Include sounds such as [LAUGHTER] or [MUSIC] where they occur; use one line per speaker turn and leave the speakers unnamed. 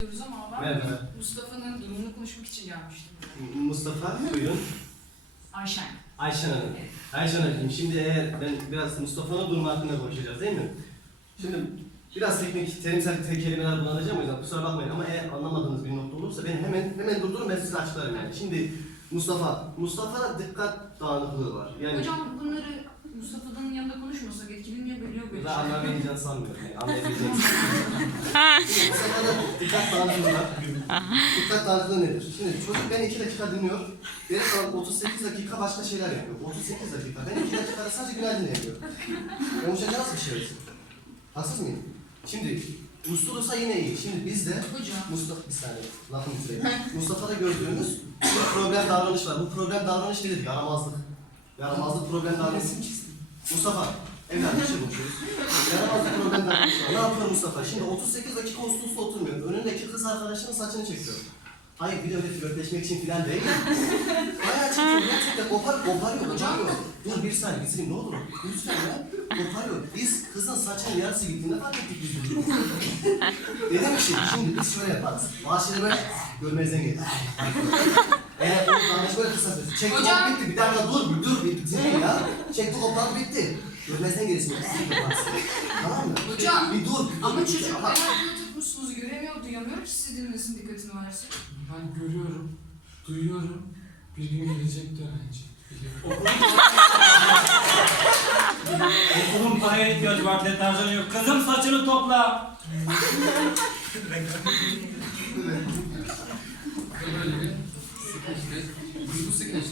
diyoruz ama ben
Merhaba.
Mustafa'nın durumunu konuşmak için gelmiştim.
Mustafa buyurun.
Ayşen.
Ayşen Hanım.
Evet.
Ayşen Hanım şimdi eğer ben biraz Mustafa'nın durumu hakkında konuşacağız değil mi? Şimdi biraz teknik, terimsel tek kelimeler kullanacağım o yüzden kusura bakmayın ama eğer anlamadığınız bir nokta olursa beni hemen hemen durdurun ben size açıklarım yani. Şimdi Mustafa, Mustafa'da dikkat dağınıklığı var. Yani
Hocam bunları Mustafa'nın şeyler.
anlayabileceğini sanmıyorum yani anlayabileceğini Mustafa'da dikkat dağınıklığı var. Dikkat dağınıklığı nedir? Şimdi çocuk beni 2 dakika dinliyor. Geri kalan 38 dakika başka şeyler yapıyor. 38 dakika. Ben 2 dakikada sadece günaydın yapıyorum. Konuşacağız bir şey. Haksız mıyım? Şimdi uslu olursa yine iyi. Şimdi bizde
Hocam.
Mustafa bir saniye lafımı bitireyim. Mustafa'da gördüğümüz bir problem davranış var. Bu problem davranış nedir? Yaramazlık. Yaramazlık problem davranış. Mustafa, evladım bir şey konuşuyoruz. Yaramazlık problem davranış var. Ne yapıyor Mustafa? Şimdi 38 dakika uslu uslu oturmuyor. Önündeki kız arkadaşının saçını çekiyor. Hayır bir de öyle flörtleşmek için falan değil. Bayağı çekiyor. Gerçekten kopar, koparıyor, koparıyor. Dur bir saniye bitireyim ne olur. Lütfen ya. Koparıyor. Biz kızın saçının yarısı gittiğinde fark ettik biz bunu. Dedim ki şimdi biz şöyle yaparız. Maaşını böyle görmezden gelir. Eğer davranış böyle kısa süre. Çekti
Hocam.
bitti. Bir dakika dur bir dur bir bitireyim ya. Çekti hoplar bitti. Görmezden yaparsın. [LAUGHS] Tamam mı?
Hocam,
Bir dur. bir
Ama
dur.
çocuk
Aha.
ayakta tutmuşsunuz göremiyor, duyamıyor ki sizi dinlesin dikkatini versin.
Ben görüyorum, duyuyorum. Bir gün gelecek dönence. Biliyorum.
Okulun paraya ihtiyacı var deterjan yok. Kızım saçını topla.
Böyle bir sıkıntı, duygu sıkıntı